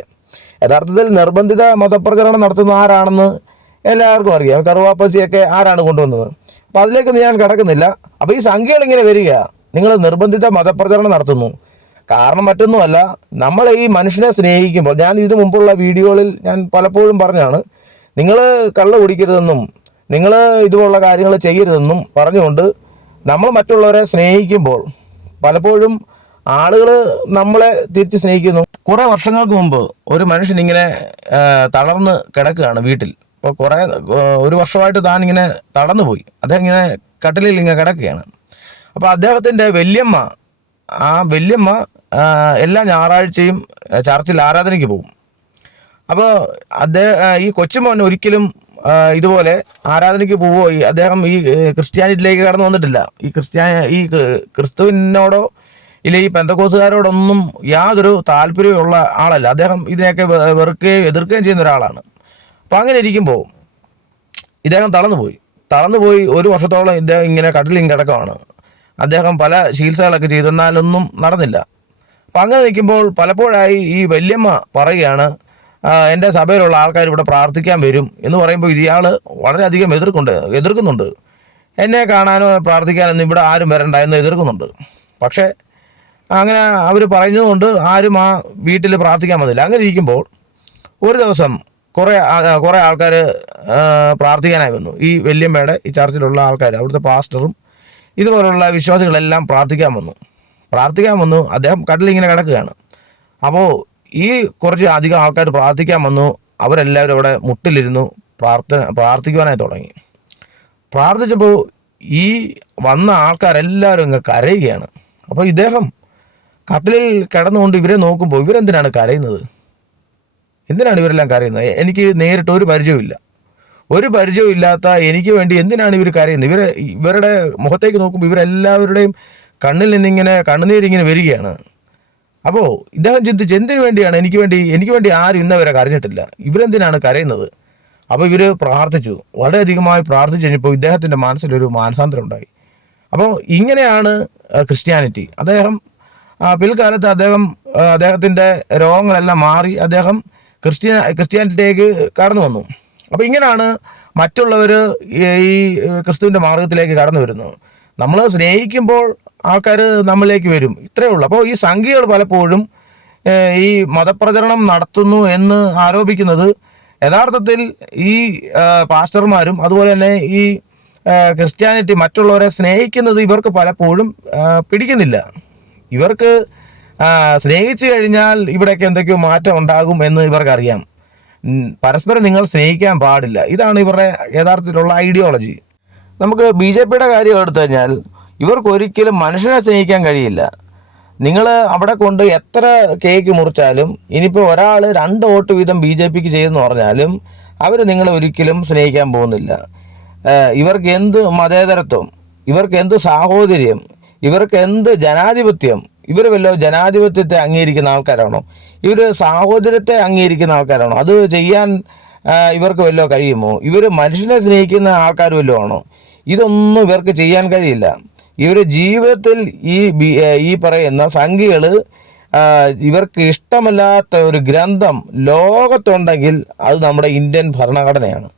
യഥാർത്ഥത്തിൽ നിർബന്ധിത മതപ്രചരണം നടത്തുന്ന ആരാണെന്ന് എല്ലാവർക്കും അറിയാം. കറുവാപ്പസിയൊക്കെ ആരാണ് കൊണ്ടുവന്നത്? അപ്പോൾ അതിലേക്കൊന്നും ഞാൻ കിടക്കുന്നില്ല. അപ്പോൾ ഈ സംഖ്യകൾ ഇങ്ങനെ വരിക. നിങ്ങൾ നിർബന്ധിത മതപ്രചരണം നടത്തുന്നു. കാരണം മറ്റൊന്നുമല്ല നമ്മൾ ഈ മനുഷ്യനെ സ്നേഹിക്കുമ്പോൾ ഞാൻ ഇതിനു മുമ്പുള്ള വീഡിയോകളിൽ ഞാൻ പലപ്പോഴും പറഞ്ഞാണ് നിങ്ങൾ കള്ള കുടിക്കരുതെന്നും നിങ്ങൾ ഇതുപോലുള്ള കാര്യങ്ങൾ ചെയ്യരുതെന്നും പറഞ്ഞുകൊണ്ട് നമ്മൾ മറ്റുള്ളവരെ സ്നേഹിക്കുമ്പോൾ പലപ്പോഴും ആളുകൾ നമ്മളെ തിരിച്ച് സ്നേഹിക്കുന്നു. കുറേ വർഷങ്ങൾക്ക് മുമ്പ് ഒരു മനുഷ്യൻ ഇങ്ങനെ തളർന്ന് കിടക്കുകയാണ് വീട്ടിൽ. അപ്പോൾ കുറേ ഒരു വർഷമായിട്ട് താൻ ഇങ്ങനെ തളർന്നു പോയി. അദ്ദേഹം ഇങ്ങനെ കട്ടിലിൽ ഇങ്ങനെ കിടക്കുകയാണ്. അപ്പോൾ അദ്ദേഹത്തിന്റെ വല്യമ്മ ആ വല്യമ്മ എല്ലാ ഞായറാഴ്ചയും ചർച്ചിൽ ആരാധനയ്ക്ക് പോകും. അപ്പോൾ അദ്ദേഹം ഈ കൊച്ചുമോൻ ഒരിക്കലും ഇതുപോലെ ആരാധനയ്ക്ക് പോവോ? ഈ അദ്ദേഹം ഈ ക്രിസ്ത്യാനിറ്റിയിലേക്ക് കടന്നു വന്നിട്ടില്ല. ഈ ക്രിസ്ത്യാനി ഈ ക്രിസ്തുവിനോടോ ഇല്ല ഈ പെന്തക്കോസുകാരോടൊന്നും യാതൊരു താല്പര്യമുള്ള ആളല്ല. അദ്ദേഹം ഇതിനെയൊക്കെ വെറുക്കുകയും എതിർക്കുകയും ചെയ്യുന്ന ഒരാളാണ്. അപ്പം അങ്ങനെ ഇരിക്കുമ്പോൾ ഇദ്ദേഹം തളർന്നുപോയി. തളർന്നുപോയി ഒരു വർഷത്തോളം ഇദ്ദേഹം ഇങ്ങനെ കടലിൽ കിടക്കുകയാണ് അദ്ദേഹം പല ചികിത്സകളൊക്കെ ചെയ്തെന്നാലൊന്നും നടന്നില്ല. അപ്പം അങ്ങനെ നിൽക്കുമ്പോൾ പലപ്പോഴായി ഈ വല്യമ്മ പറയുകയാണ് "ആ, എന്റെ സഭയിലുള്ള ആൾക്കാർ ഇവിടെ പ്രാർത്ഥിക്കാൻ വരും എന്ന് പറയുമ്പോൾ ഇയാൾ വളരെയധികം എതിർക്കുണ്ട് എതിർക്കുന്നുണ്ട്. എന്നെ കാണാനോ പ്രാർത്ഥിക്കാനൊന്നും ഇവിടെ ആരും വരണ്ട എന്ന് എതിർക്കുന്നുണ്ട്. പക്ഷേ അങ്ങനെ അവർ പറഞ്ഞതുകൊണ്ട് ആരും ആ വീട്ടിൽ പ്രാർത്ഥിക്കാൻ വന്നില്ല. അങ്ങനെ ഇരിക്കുമ്പോൾ ഒരു ദിവസം കുറേ കുറേ ആൾക്കാർ പ്രാർത്ഥിക്കാനായി വന്നു. ഈ വല്യമ്മയുടെ ഈ ചർച്ചിലുള്ള ആൾക്കാർ അവിടുത്തെ പാസ്റ്ററും ഇതുപോലുള്ള വിശ്വാസികളെല്ലാം പ്രാർത്ഥിക്കാൻ വന്നു. പ്രാർത്ഥിക്കാൻ വന്നു. അദ്ദേഹം കട്ടിലിങ്ങനെ കിടക്കുകയാണ്. അപ്പോൾ ഈ കുറച്ച് അധികം ആൾക്കാർ പ്രാർത്ഥിക്കാൻ വന്നു. അവരെല്ലാവരും അവിടെ മുട്ടിലിരുന്നു. പ്രാർത്ഥന പ്രാർത്ഥിക്കുവാനായി തുടങ്ങി. പ്രാർത്ഥിച്ചപ്പോൾ ഈ വന്ന ആൾക്കാരെല്ലാവരും ഇങ്ങ് കരയുകയാണ്. അപ്പോൾ ഇദ്ദേഹം കട്ടിലിൽ കിടന്നുകൊണ്ട് ഇവരെ നോക്കുമ്പോൾ ഇവരെന്തിനാണ് കരയുന്നത്? എന്തിനാണ് ഇവരെല്ലാം കരയുന്നത്? എനിക്ക് നേരിട്ട് ഒരു പരിചയമില്ല ഒരു പരിചയവും ഇല്ലാത്ത എനിക്ക് വേണ്ടി എന്തിനാണ് ഇവർ കരയുന്നത്? ഇവരെ ഇവരുടെ മുഖത്തേക്ക് നോക്കുമ്പോൾ ഇവരെല്ലാവരുടെയും കണ്ണിൽ നിന്നിങ്ങനെ കണ്ണുനീരിങ്ങനെ വരികയാണ്. അപ്പോൾ ഇദ്ദേഹം ചിന്തിച്ച് എന്തിനു വേണ്ടിയാണ്? എനിക്ക് വേണ്ടി എനിക്ക് വേണ്ടി ആരും ഇന്നവരെ കരഞ്ഞിട്ടില്ല. ഇവരെന്തിനാണ് കരയുന്നത്? അപ്പോൾ ഇവർ പ്രാർത്ഥിച്ചു. വളരെയധികമായി പ്രാർത്ഥിച്ചു കഴിഞ്ഞപ്പോൾ ഇദ്ദേഹത്തിന്റെ മനസ്സിലൊരു മാനസാന്തരം ഉണ്ടായി. അപ്പോൾ ഇങ്ങനെയാണ് ക്രിസ്ത്യാനിറ്റി. അദ്ദേഹം പിൽക്കാലത്ത് അദ്ദേഹം അദ്ദേഹത്തിന്റെ രോഗങ്ങളെല്ലാം മാറി അദ്ദേഹം ക്രിസ്ത്യ ക്രിസ്ത്യാനിറ്റിയിലേക്ക് കടന്നു വന്നു. അപ്പോൾ ഇങ്ങനെയാണ് മറ്റുള്ളവർ ഈ ക്രിസ്തുവിന്റെ മാർഗത്തിലേക്ക് കടന്നു വരുന്നത്. നമ്മൾ സ്നേഹിക്കുമ്പോൾ ആൾക്കാർ നമ്മളിലേക്ക് വരും. ഇത്രയേ ഉള്ളൂ. അപ്പോൾ ഈ സംഖ്യകൾ പലപ്പോഴും ഈ മതപ്രചരണം നടത്തുന്നു എന്ന് ആരോപിക്കുന്നത് യഥാർത്ഥത്തിൽ ഈ പാസ്റ്റർമാരും അതുപോലെ തന്നെ ഈ ക്രിസ്ത്യാനിറ്റി മറ്റുള്ളവരെ സ്നേഹിക്കുന്നത് ഇവർക്ക് പലപ്പോഴും പിടിക്കുന്നില്ല. ഇവർക്ക് സ്നേഹിച്ചു കഴിഞ്ഞാൽ ഇവിടെയൊക്കെ എന്തൊക്കെയോ മാറ്റം ഉണ്ടാകും എന്ന് ഇവർക്കറിയാം. പരസ്പരം നിങ്ങൾ സ്നേഹിക്കാൻ പാടില്ല. ഇതാണ് ഇവരുടെ യഥാർത്ഥത്തിലുള്ള ഐഡിയോളജി നമുക്ക് ബി ജെ പിയുടെ കാര്യം എടുത്തു കഴിഞ്ഞാൽ ഇവർക്ക് ഒരിക്കലും മനുഷ്യനെ സ്നേഹിക്കാൻ കഴിയില്ല. നിങ്ങൾ അവിടെ കൊണ്ട് എത്ര കേക്ക് മുറിച്ചാലും ഇനിയിപ്പോൾ ഒരാൾ രണ്ട് വോട്ട് വീതം ബി ജെ പിക്ക് ചെയ്തെന്ന് പറഞ്ഞാലും അവർ നിങ്ങളെ ഒരിക്കലും സ്നേഹിക്കാൻ പോകുന്നില്ല. ഇവർക്ക് എന്ത് മതേതരത്വം? ഇവർക്ക് എന്ത് സാഹോദര്യം? ഇവർക്ക് എന്ത് ജനാധിപത്യം? ഇവർ വല്ല ജനാധിപത്യത്തെ അംഗീകരിക്കുന്ന ആൾക്കാരാണോ? ഇവർ സാഹോദര്യത്തെ അംഗീകരിക്കുന്ന ആൾക്കാരാണോ? അത് ചെയ്യാൻ ഇവർക്ക് വല്ലോ കഴിയുമോ? ഇവർ മനുഷ്യനെ സ്നേഹിക്കുന്ന ആൾക്കാർ വല്ലോ ആണോ? ഇതൊന്നും ഇവർക്ക് ചെയ്യാൻ കഴിയില്ല. ഇവർ ജീവിതത്തിൽ ഈ ഈ പറയുന്ന സംഖ്യകൾ ഇവർക്ക് ഇഷ്ടമല്ലാത്ത ഒരു ഗ്രന്ഥം ലോകത്തുണ്ടെങ്കിൽ അത് നമ്മുടെ ഇന്ത്യൻ ഭരണഘടനയാണ്.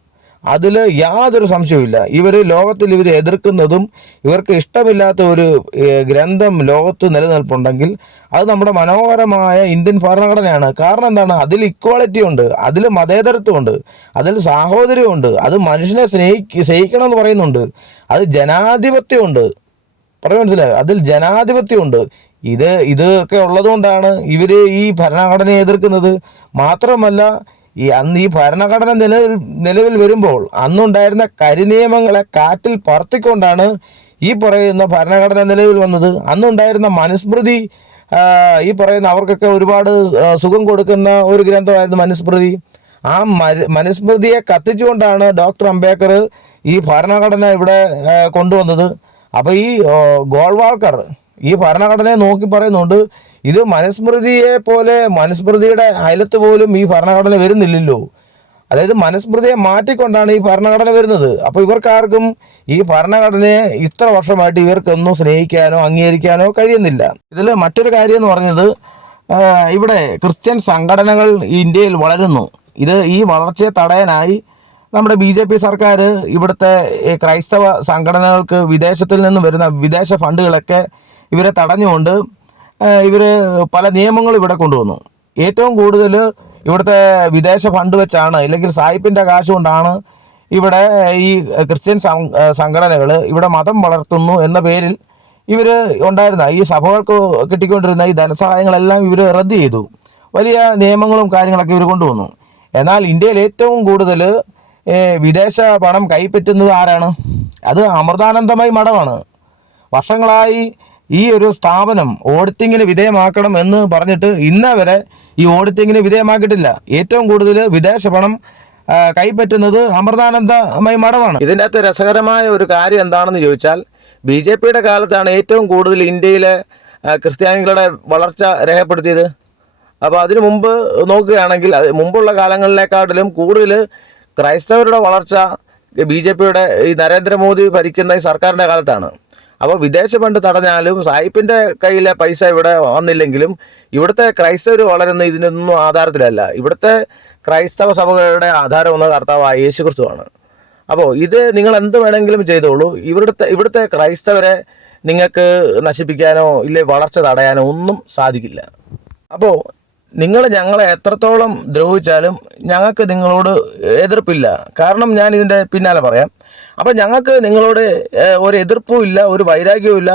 അതിൽ യാതൊരു സംശയവുമില്ല ഇവർ ലോകത്തിൽ ഇവർ എതിർക്കുന്നതും ഇവർക്ക് ഇഷ്ടമില്ലാത്ത ഒരു ഗ്രന്ഥം ലോകത്ത് നിലനിൽപ്പുണ്ടെങ്കിൽ അത് നമ്മുടെ മനോഹരമായ ഇന്ത്യൻ ഭരണഘടനയാണ്. കാരണം എന്താണ്? അതിൽ ഇക്വാളിറ്റി ഉണ്ട് അതിൽ മതേതരത്വമുണ്ട് അതിൽ സാഹോദര്യമുണ്ട് അത് മനുഷ്യനെ സ്നേഹിക്ക സ്നേഹിക്കണം എന്ന് പറയുന്നുണ്ട്. അത് ജനാധിപത്യമുണ്ട് പറയാൻ മനസ്സിലായോ? അതിൽ ജനാധിപത്യമുണ്ട് ഇത് ഇതൊക്കെ ഉള്ളതുകൊണ്ടാണ് ഇവർ ഈ ഭരണഘടനയെ എതിർക്കുന്നത്. മാത്രമല്ല ഈ അന്ന് ഈ ഭരണഘടന നിലവിൽ നിലവിൽ വരുമ്പോൾ അന്നുണ്ടായിരുന്ന കരിനിയമങ്ങളെ കാറ്റിൽ പറത്തിക്കൊണ്ടാണ് ഈ പറയുന്ന ഭരണഘടന നിലവിൽ വന്നത്. അന്നുണ്ടായിരുന്ന മനുസ്മൃതി ഈ പറയുന്ന അവർക്കൊക്കെ ഒരുപാട് സുഖം കൊടുക്കുന്ന ഒരു ഗ്രന്ഥമായിരുന്നു മനുസ്മൃതി. ആ മനുസ്മൃതിയെ കത്തിച്ചുകൊണ്ടാണ് ഡോക്ടർ അംബേദ്കർ ഈ ഭരണഘടന ഇവിടെ കൊണ്ടുവന്നത്. അപ്പോൾ ഈ ഗോൾവാൾക്കർ ഈ ഭരണഘടനയെ നോക്കി പറയുന്നുണ്ട് ഇത് മനുസ്മൃതിയെ പോലെ മനുസ്മൃതിയുടെ അയലത്ത് പോലും ഈ ഭരണഘടന വരുന്നില്ലല്ലോ. അതായത് മനുസ്മൃതിയെ മാറ്റിക്കൊണ്ടാണ് ഈ ഭരണഘടന വരുന്നത്. അപ്പോൾ ഇവർക്കാർക്കും ഈ ഭരണഘടനയെ ഇത്ര വർഷമായിട്ട് ഇവർക്കൊന്നും സ്നേഹിക്കാനോ അംഗീകരിക്കാനോ കഴിയുന്നില്ല. ഇതിൽ മറ്റൊരു കാര്യം എന്ന് പറഞ്ഞത് ഇവിടെ ക്രിസ്ത്യൻ സംഘടനകൾ ഇന്ത്യയിൽ വളരുന്നു. ഇത് ഈ വളർച്ചയെ തടയാനായി നമ്മുടെ ബി ജെ പി സർക്കാർ ഇവിടുത്തെ ക്രൈസ്തവ സംഘടനകൾക്ക് വിദേശത്തിൽ നിന്ന് വരുന്ന വിദേശ ഫണ്ടുകളൊക്കെ ഇവരെ തടഞ്ഞുകൊണ്ട് ഇവർ പല നിയമങ്ങളും ഇവിടെ കൊണ്ടുവന്നു. ഏറ്റവും കൂടുതൽ ഇവിടുത്തെ വിദേശ ഫണ്ട് വെച്ചാണ് അല്ലെങ്കിൽ സായിപ്പിന്റെ കാശ് കൊണ്ടാണ് ഇവിടെ ഈ ക്രിസ്ത്യൻ സംഘടനകൾ ഇവിടെ മതം വളർത്തുന്നു എന്ന പേരിൽ ഇവർ ഉണ്ടായിരുന്ന ഈ സഭകൾക്ക് കിട്ടിക്കൊണ്ടിരുന്ന ഈ ധനസഹായങ്ങളെല്ലാം ഇവർ റദ്ദ് ചെയ്തു. വലിയ നിയമങ്ങളും കാര്യങ്ങളൊക്കെ ഇവർ കൊണ്ടുവന്നു. എന്നാൽ ഇന്ത്യയിൽ ഏറ്റവും കൂടുതൽ വിദേശ പണം കൈപ്പറ്റുന്നത് ആരാണ്? അത് അമൃതാനന്ദമായി മഠമാണ്. വർഷങ്ങളായി ഈ ഒരു സ്ഥാപനം ഓഡിറ്റിങ്ങിന് വിധേയമാക്കണം എന്ന് പറഞ്ഞിട്ട് ഇന്നേ വരെ ഈ ഓഡിറ്റിങ്ങിന് വിധേയമാക്കിയിട്ടില്ല. ഏറ്റവും കൂടുതൽ വിദേശ പണം കൈപ്പറ്റുന്നത് അമൃതാനന്ദമയ മഠമാണ്. ഇതിന്റെ അകത്ത് രസകരമായ ഒരു കാര്യം എന്താണെന്ന് ചോദിച്ചാൽ ബി ജെ പിയുടെ കാലത്താണ് ഏറ്റവും കൂടുതൽ ഇന്ത്യയിലെ ക്രിസ്ത്യാനികളുടെ വളർച്ച രേഖപ്പെടുത്തിയത്. അപ്പോൾ അതിനു മുമ്പ് നോക്കുകയാണെങ്കിൽ മുമ്പുള്ള കാലങ്ങളിലേക്കാട്ടിലും കൂടുതൽ ക്രൈസ്തവരുടെ വളർച്ച ബി ജെ പിയുടെ ഈ നരേന്ദ്രമോദി ഭരിക്കുന്ന ഈ സർക്കാരിന്റെ കാലത്താണ്. അപ്പോൾ വിദേശ ഫണ്ട് തടഞ്ഞാലും സായിപ്പിന്റെ കയ്യിലെ പൈസ ഇവിടെ വന്നില്ലെങ്കിലും ഇവിടുത്തെ ക്രൈസ്തവർ വളരുന്ന ഇതിനൊന്നും ആധാരത്തിലല്ല. ഇവിടുത്തെ ക്രൈസ്തവ സഭകളുടെ ആധാരം എന്ന കർത്താവായ യേശു ക്രിസ്തുവാണ് അപ്പോൾ ഇത് നിങ്ങൾ എന്ത് വേണമെങ്കിലും ചെയ്തോളൂ. ഇവിടുത്തെ ഇവിടുത്തെ ക്രൈസ്തവരെ നിങ്ങൾക്ക് നശിപ്പിക്കാനോ ഇല്ലെ വളർച്ച തടയാനോ ഒന്നും സാധിക്കില്ല. അപ്പോൾ നിങ്ങൾ ഞങ്ങളെ എത്രത്തോളം ദ്രോഹിച്ചാലും ഞങ്ങൾക്ക് നിങ്ങളോട് എതിർപ്പില്ല. കാരണം ഞാൻ ഇതിന്റെ പിന്നാലെ പറയാം. അപ്പോൾ ഞങ്ങൾക്ക് നിങ്ങളോട് ഒരു എതിർപ്പും ഇല്ല ഒരു വൈരാഗ്യവും ഇല്ല.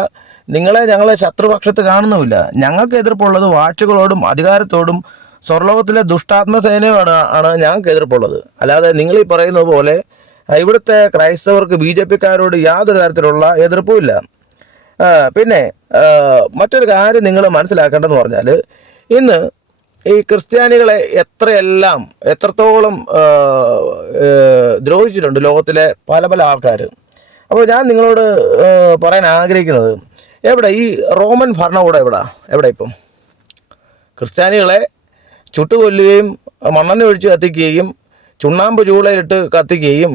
നിങ്ങളെ ഞങ്ങളെ ശത്രുപക്ഷത്ത് കാണുന്നുമില്ല. ഞങ്ങൾക്ക് എതിർപ്പുള്ളത് വാഴ്ചകളോടും അധികാരത്തോടും സ്വർലോകത്തിലെ ദുഷ്ടാത്മസേനയോടാണ് ആണ് ഞങ്ങൾക്ക് എതിർപ്പുള്ളത്. അല്ലാതെ നിങ്ങൾ ഈ പറയുന്ന പോലെ ഇവിടുത്തെ ക്രൈസ്തവർക്ക് ബി ജെ പിക്കാരോട് യാതൊരു തരത്തിലുള്ള എതിർപ്പുമില്ല പിന്നെ മറ്റൊരു കാര്യം നിങ്ങൾ മനസ്സിലാക്കേണ്ടതെന്ന് പറഞ്ഞാൽ ഇന്ന് ഈ ക്രിസ്ത്യാനികളെ എത്രയെല്ലാം എത്രത്തോളം ദ്രോഹിച്ചിട്ടുണ്ട് ലോകത്തിലെ പല പല ആൾക്കാർ അപ്പോൾ ഞാൻ നിങ്ങളോട് പറയാൻ ആഗ്രഹിക്കുന്നത് എവിടെ? ഈ റോമൻ ഭരണകൂടം എവിടാ? എവിടെ ഇപ്പം? ക്രിസ്ത്യാനികളെ ചുട്ടുകൊല്ലുകയും മണ്ണെണ്ണ ഒഴിച്ച് കത്തിക്കുകയും ചുണ്ണാമ്പ് ചൂളയിലിട്ട് കത്തിക്കുകയും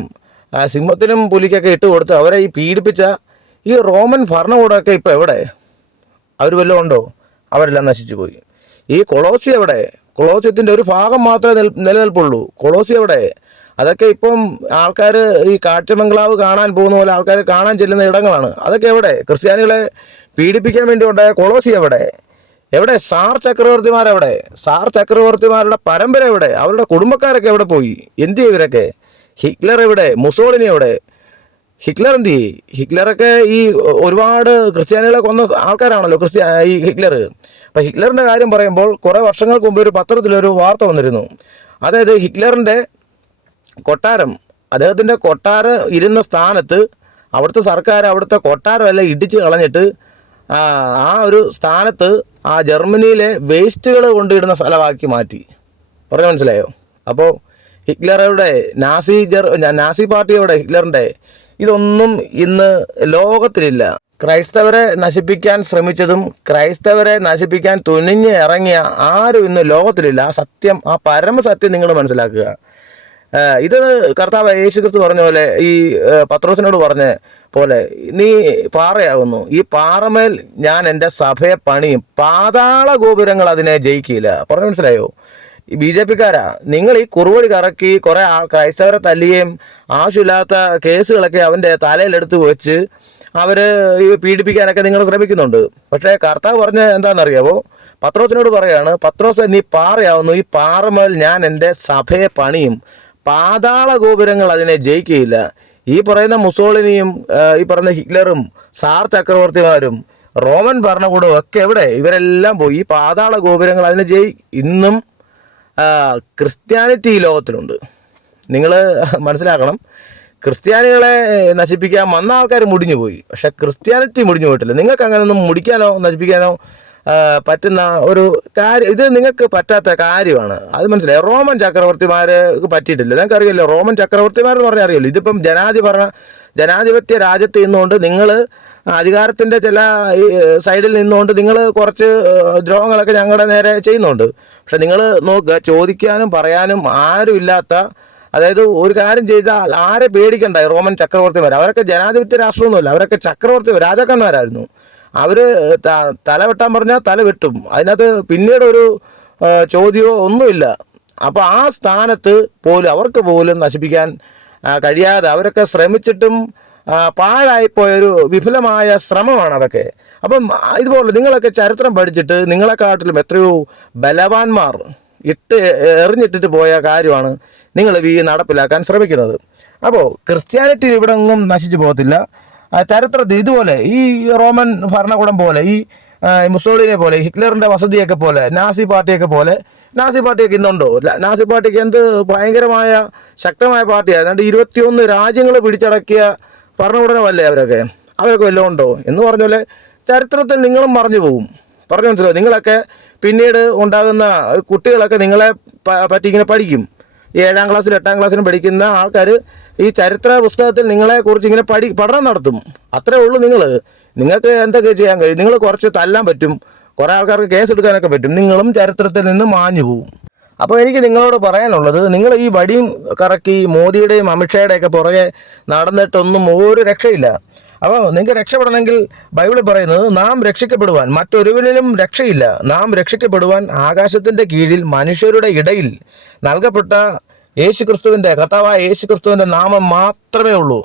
സിംഹത്തിനും പുലിക്കൊക്കെ ഇട്ട് കൊടുത്ത് അവരെ ഈ പീഡിപ്പിച്ച ഈ റോമൻ ഭരണകൂടമൊക്കെ ഇപ്പോൾ എവിടെ? അവർ വല്ലതും ഉണ്ടോ? അവരെല്ലാം നശിച്ചു പോയി. ഈ കൊളോസി എവിടെ? കൊളോസ്യത്തിന്റെ ഒരു ഭാഗം മാത്രമേ നിൽ നിലനിൽപ്പുള്ളൂ. കൊളോസി എവിടെ? അതൊക്കെ ഇപ്പം ആൾക്കാർ ഈ കാഴ്ചമംഗ്ലാവ് കാണാൻ പോകുന്ന പോലെ ആൾക്കാർ കാണാൻ ചെല്ലുന്ന ഇടങ്ങളാണ്. അതൊക്കെ എവിടെ? ക്രിസ്ത്യാനികളെ പീഡിപ്പിക്കാൻ വേണ്ടി ഉണ്ടായ കൊളോസി എവിടെ? എവിടെ? സാർ ചക്രവർത്തിമാരെവിടെ? സാർ ചക്രവർത്തിമാരുടെ പരമ്പര എവിടെ? അവരുടെ കുടുംബക്കാരൊക്കെ എവിടെ പോയി? എന്ത് ചെയ്യും ഇവരൊക്കെ? ഹിറ്റ്ലർ എവിടെ? മുസോളിനി എവിടെ? ഹിറ്റ്ലർ എന്ത് ഹിറ്റ്ലറൊക്കെ ഈ ഒരുപാട് ക്രിസ്ത്യാനികളെ കൊന്ന ആൾക്കാരാണല്ലോ ക്രിസ്ത്യ ഈ ഹിറ്റ്ലർ. അപ്പം ഹിറ്റ്ലറിന്റെ കാര്യം പറയുമ്പോൾ കുറേ വർഷങ്ങൾക്ക് മുമ്പ് ഒരു പത്രത്തിലൊരു വാർത്ത വന്നിരുന്നു. അതായത് ഹിറ്റ്ലറിന്റെ കൊട്ടാരം അദ്ദേഹത്തിന്റെ കൊട്ടാര ഇരുന്ന സ്ഥാനത്ത് അവിടുത്തെ സർക്കാർ അവിടുത്തെ കൊട്ടാരമെല്ലാം ഇടിച്ച് കളഞ്ഞിട്ട് ആ ഒരു സ്ഥാനത്ത് ആ ജർമ്മനിയിലെ വേസ്റ്റുകൾ കൊണ്ടിടുന്ന സ്ഥലമാക്കി മാറ്റി. പറഞ്ഞു മനസ്സിലായോ? അപ്പോൾ ഹിറ്റ്ലറുടെ നാസി ജർ നാസി പാർട്ടിയുടെ ഹിറ്റ്ലറിന്റെ ഇതൊന്നും ഇന്ന് ലോകത്തിലില്ല. ക്രൈസ്തവരെ നശിപ്പിക്കാൻ ശ്രമിച്ചതും ക്രൈസ്തവരെ നശിപ്പിക്കാൻ തുനിഞ്ഞ് ഇറങ്ങിയ ആരും ഇന്ന് ലോകത്തിലില്ല. ആ സത്യം ആ പരമസത്യം നിങ്ങൾ മനസ്സിലാക്കുക. ഇത് കർത്താവ് യേശുക്രിസ്തു പറഞ്ഞ പോലെ ഈ പത്രോസിനോട് പറഞ്ഞ പോലെ നീ പാറയാകുന്നു ഈ പാറമേൽ ഞാൻ എന്റെ സഭയെ പണിയും. പാതാള ഗോപുരങ്ങൾ അതിനെ ജയിക്കില്ല. പറഞ്ഞു മനസ്സിലായോ? ബി ജെ പിക്കാരാ? നിങ്ങൾ ഈ കുറുവടി കറക്കി കുറേ ആ ക്രൈസ്തവരെ തല്ലുകയും ആവശ്യമില്ലാത്ത കേസുകളൊക്കെ അവന്റെ തലയിലെടുത്ത് വെച്ച് അവർ ഈ പീഡിപ്പിക്കാനൊക്കെ നിങ്ങൾ ശ്രമിക്കുന്നുണ്ട്. പക്ഷേ കർത്താവ് പറഞ്ഞ എന്താണെന്നറിയാമോ പത്രോസിനോട് പറയാണ് പത്രോസ് നീ പാറയാവുന്നു. ഈ പാറമേൽ ഞാൻ എന്റെ സഭയെ പണിയും. പാതാള ഗോപുരങ്ങൾ അതിനെ ജയിക്കുകയില്ല ഈ പറയുന്ന മുസോളിനിയും ഈ പറയുന്ന ഹിറ്റ്ലറും സാർ ചക്രവർത്തിമാരും റോമൻ ഭരണകൂടവും ഒക്കെ എവിടെ? ഇവരെല്ലാം പോയി ഈ പാതാള ഗോപുരങ്ങൾ അതിനെ ജയി ഇന്നും ക്രിസ്ത്യാനിറ്റി ഈ ലോകത്തിലുണ്ട്. നിങ്ങൾ മനസ്സിലാക്കണം ക്രിസ്ത്യാനികളെ നശിപ്പിക്കാൻ വന്ന ആൾക്കാർ മുടിഞ്ഞു പോയി പക്ഷെ ക്രിസ്ത്യാനിറ്റി മുടിഞ്ഞു പോയിട്ടില്ല നിങ്ങൾക്ക് അങ്ങനെയൊന്നും മുടിക്കാനോ നശിപ്പിക്കാനോ പറ്റുന്ന ഒരു കാര്യം ഇത് നിങ്ങൾക്ക് പറ്റാത്ത കാര്യമാണ്. അത് മനസ്സിലായി? റോമൻ ചക്രവർത്തിമാർക്ക് പറ്റിയിട്ടില്ല. നിങ്ങൾക്ക് അറിയില്ല റോമൻ ചക്രവർത്തിമാർ എന്ന് പറഞ്ഞാൽ അറിയില്ല? ഇതിപ്പം ജനാധി ഭരണ ജനാധിപത്യ രാജ്യത്ത് നിന്നുകൊണ്ട് നിങ്ങൾ അധികാരത്തിന്റെ ചില സൈഡിൽ നിന്നുകൊണ്ട് നിങ്ങൾ കുറച്ച് ദ്രോഹങ്ങളൊക്കെ ഞങ്ങളുടെ നേരെ ചെയ്യുന്നുണ്ട്. പക്ഷെ നിങ്ങൾ നോക്കുക ചോദിക്കാനും പറയാനും ആരുമില്ലാത്ത അതായത് ഒരു കാര്യം ചെയ്താൽ ആരെ പേടിക്കണ്ട റോമൻ ചക്രവർത്തിമാർ അവരൊക്കെ ജനാധിപത്യ രാഷ്ട്രമൊന്നുമല്ല അവരൊക്കെ ചക്രവർത്തി രാജാക്കന്മാരായിരുന്നു. അവർ തല വെട്ടാൻ പറഞ്ഞാൽ തല വെട്ടും. അതിനകത്ത് പിന്നീട് ഒരു ചോദ്യമോ ഒന്നുമില്ല. അപ്പോൾ ആ സ്ഥാനത്ത് പോലും അവർക്ക് പോലും നശിപ്പിക്കാൻ കഴിയാതെ അവരൊക്കെ ശ്രമിച്ചിട്ടും പാഴായിപ്പോയൊരു വിഫലമായ ശ്രമമാണ് അതൊക്കെ. അപ്പം ഇതുപോലെ നിങ്ങളൊക്കെ ചരിത്രം പഠിച്ചിട്ട് നിങ്ങളെക്കാട്ടിലും എത്രയോ ബലവാന്മാർ ഇട്ട് എറിഞ്ഞിട്ടിട്ട് പോയ കാര്യമാണ് നിങ്ങൾ ഈ നടപ്പിലാക്കാൻ ശ്രമിക്കുന്നത്. അപ്പോൾ ക്രിസ്ത്യാനിറ്റി ഇവിടെ ഒന്നും നശിച്ചു പോകത്തില്ല. ചരിത്ര ചരിത്രത്തിൽ ഇതുപോലെ ഈ റോമൻ ഭരണകൂടം പോലെ ഈ മുസോളിനെ പോലെ ഹിറ്റ്ലറിന്റെ വസതിയൊക്കെ പോലെ നാസി പാർട്ടിയൊക്കെ പോലെ നാസി പാർട്ടിയൊക്കെ ഇന്നുണ്ടോ? നാസി പാർട്ടിക്ക് എന്ത് ഭയങ്കരമായ ശക്തമായ പാർട്ടിയാണ് ഏതാണ്ട് ഇരുപത്തിയൊന്ന് രാജ്യങ്ങൾ പിടിച്ചടക്കിയ ഭരണകൂടനമല്ലേ അവരൊക്കെ? അവരൊക്കെ വല്ലതും ഉണ്ടോ? എന്ന് പറഞ്ഞ പോലെ ചരിത്രത്തിൽ നിങ്ങളും മറഞ്ഞു പോകും പറഞ്ഞു മനസ്സിലോ നിങ്ങളൊക്കെ പിന്നീട് ഉണ്ടാകുന്ന കുട്ടികളൊക്കെ നിങ്ങളെ പറ്റി ഇങ്ങനെ പഠിക്കും. ഏഴാം ക്ലാസ്സിലും എട്ടാം ക്ലാസ്സിലും പഠിക്കുന്ന ആൾക്കാർ ഈ ചരിത്ര പുസ്തകത്തിൽ നിങ്ങളെ കുറിച്ച് ഇങ്ങനെ പഠി പഠനം നടത്തും. അത്രേ ഉള്ളൂ നിങ്ങൾ നിങ്ങൾക്ക് എന്തൊക്കെ ചെയ്യാൻ കഴിയും? നിങ്ങൾ കുറച്ച് തല്ലാൻ പറ്റും. കുറേ ആൾക്കാർക്ക് കേസ് എടുക്കാനൊക്കെ പറ്റും. നിങ്ങളും ചരിത്രത്തിൽ നിന്ന് മാഞ്ഞു പോകും അപ്പോൾ എനിക്ക് നിങ്ങളോട് പറയാനുള്ളത് നിങ്ങൾ ഈ വടിയും കറക്കി മോദിയുടെയും അമിത്ഷായുടെയൊക്കെ പുറകെ നടന്നിട്ടൊന്നും ഒരു രക്ഷയില്ല. അപ്പോൾ നിങ്ങൾക്ക് രക്ഷപ്പെടണമെങ്കിൽ ബൈബിളിൽ പറയുന്നത് നാം രക്ഷിക്കപ്പെടുവാൻ മറ്റൊരുവനിലും രക്ഷയില്ല. നാം രക്ഷിക്കപ്പെടുവാൻ ആകാശത്തിന്റെ കീഴിൽ മനുഷ്യരുടെ ഇടയിൽ നൽകപ്പെട്ട യേശു ക്രിസ്തുവിന്റെ കർത്താവായ യേശു ക്രിസ്തുവിന്റെ നാമം മാത്രമേ ഉള്ളൂ.